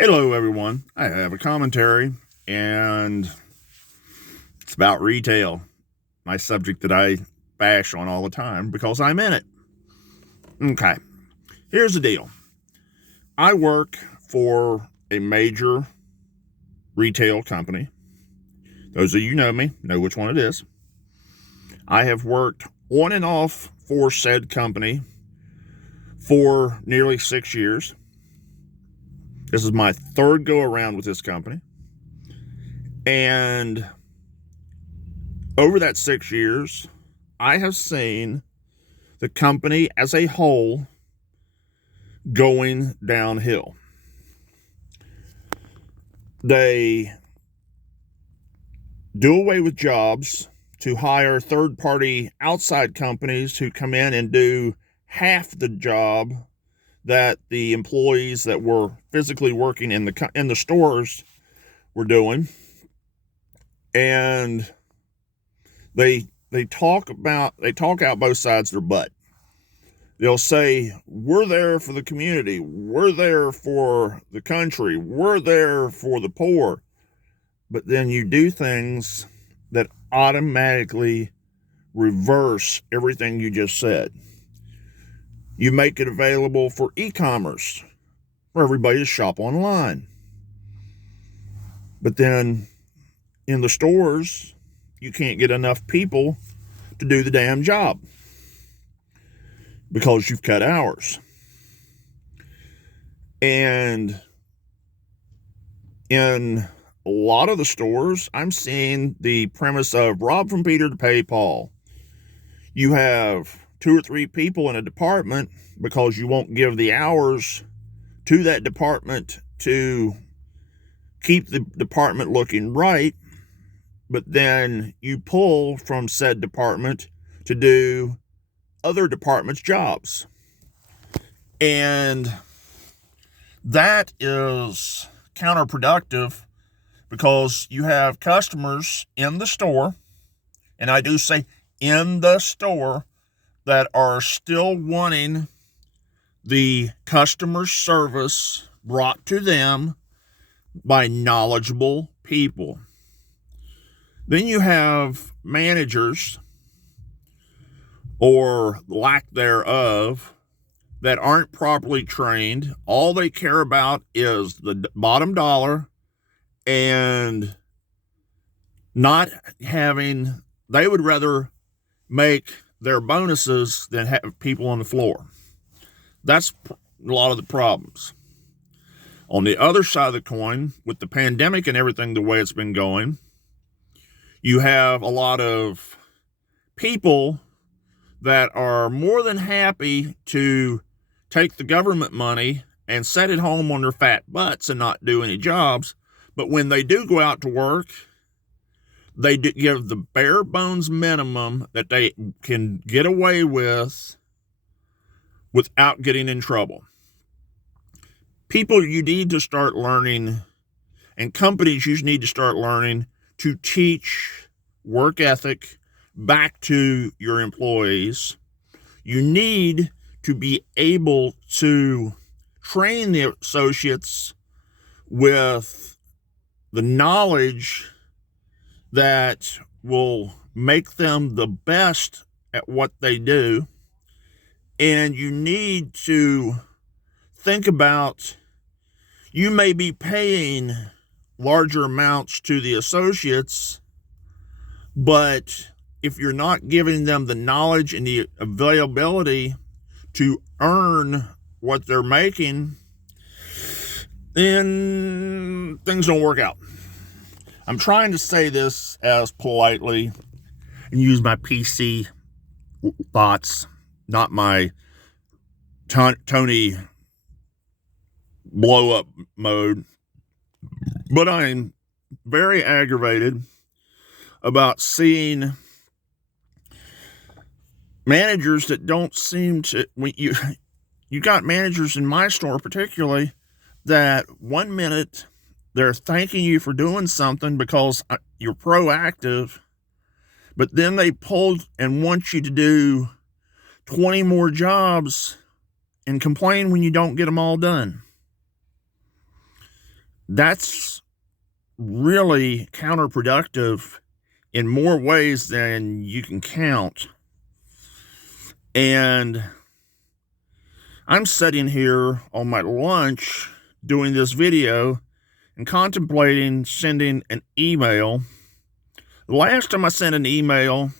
Hello, everyone. I have a commentary, and it's about retail, my subject that I bash on all the time because I'm in it. Okay, here's the deal. I work for a major retail company. Those of you who know me know which one it is. I have worked on and off for said company for nearly 6 years. This is my third go around with this company. And over that 6 years, I have seen the company as a whole going downhill. They do away with jobs to hire third-party outside companies who come in and do half the job that the employees that were physically working in the stores were doing. And they talk out both sides of their butt. They'll say, we're there for the community. We're there for the country. We're there for the poor. But then you do things that automatically reverse everything you just said. You make it available for e-commerce, for everybody to shop online. But then in the stores, you can't get enough people to do the damn job because you've cut hours. And in a lot of the stores, I'm seeing the premise of rob from Peter to pay Paul. You have 2 or 3 people in a department because you won't give the hours to that department to keep the department looking right, but then you pull from said department to do other departments' jobs. And that is counterproductive because you have customers in the store, and I do say in the store, that are still wanting the customer service brought to them by knowledgeable people. Then you have managers, or lack thereof, that aren't properly trained. All they care about is the bottom dollar and not having, they would rather make their bonuses than have people on the floor. That's a lot of the problems. On the other side of the coin, with the pandemic and everything the way it's been going, you have a lot of people that are more than happy to take the government money and sit at home on their fat butts and not do any jobs. But when they do go out to work, they give the bare bones minimum that they can get away with without getting in trouble. People, you need to start learning, and companies, you need to start learning to teach work ethic back to your employees. You need to be able to train the associates with the knowledge that will make them the best at what they do. And you need to think about, you may be paying larger amounts to the associates, but if you're not giving them the knowledge and the availability to earn what they're making, then things don't work out. I'm trying to say this as politely and use my PC thoughts, not my Tony blow up mode, but I'm very aggravated about seeing managers that don't seem to, you got managers in my store particularly that 1 minute they're thanking you for doing something because you're proactive, but then they pull and want you to do 20 more jobs and complain when you don't get them all done. that's really counterproductive in more ways than you can count. And I'm sitting here on my lunch doing this video and contemplating sending an email. The last time I sent an email,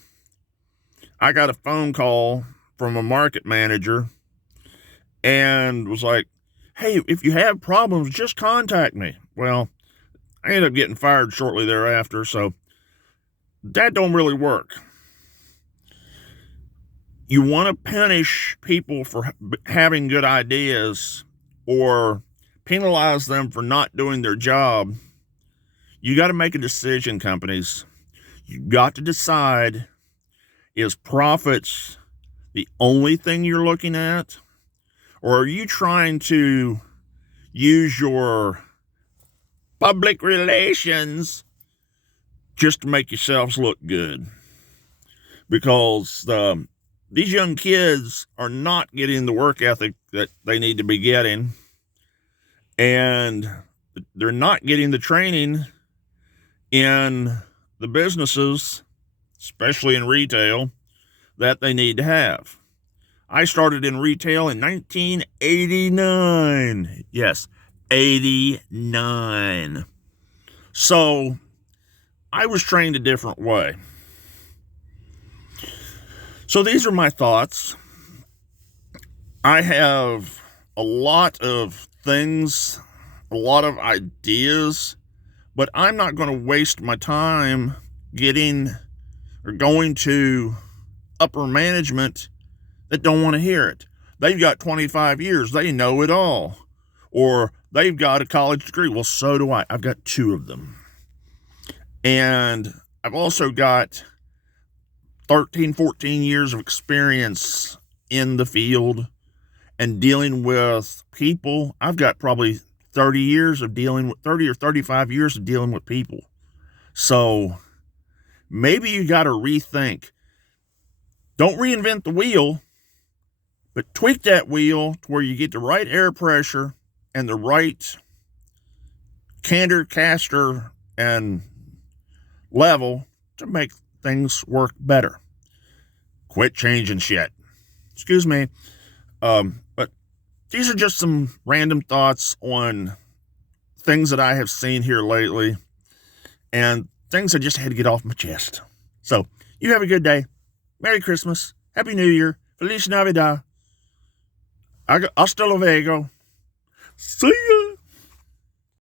I got a phone call from a market manager and was like, hey, if you have problems, just contact me. Well, I ended up getting fired shortly thereafter, so that don't really work. You want to punish people for having good ideas or penalize them for not doing their job. You got to make a decision, companies. You got to decide, is profits the only thing you're looking at? Or are you trying to use your public relations just to make yourselves look good? Because these young kids are not getting the work ethic that they need to be getting, and they're not getting the training in the businesses, especially in retail, that they need to have. I started in retail in 1989. Yes, 89. So I was trained a different way. So these are my thoughts. I have a lot of things, a lot of ideas, but I'm not going to waste my time going to upper management that don't want to hear it. They've got 25 years. They know it all. Or they've got a college degree. Well, so do I. I've got 2 of them. And I've also got 13, 14 years of experience in the field and dealing with people. I've got probably 30 or 35 years of dealing with people. So maybe you got to rethink. Don't reinvent the wheel, but tweak that wheel to where you get the right air pressure and the right candor, caster, and level to make things work better. Quit changing shit. Excuse me. But these are just some random thoughts on things that I have seen here lately and things I just had to get off my chest. So you have a good day. Merry Christmas. Happy New Year. Feliz Navidad. Hasta luego. See ya.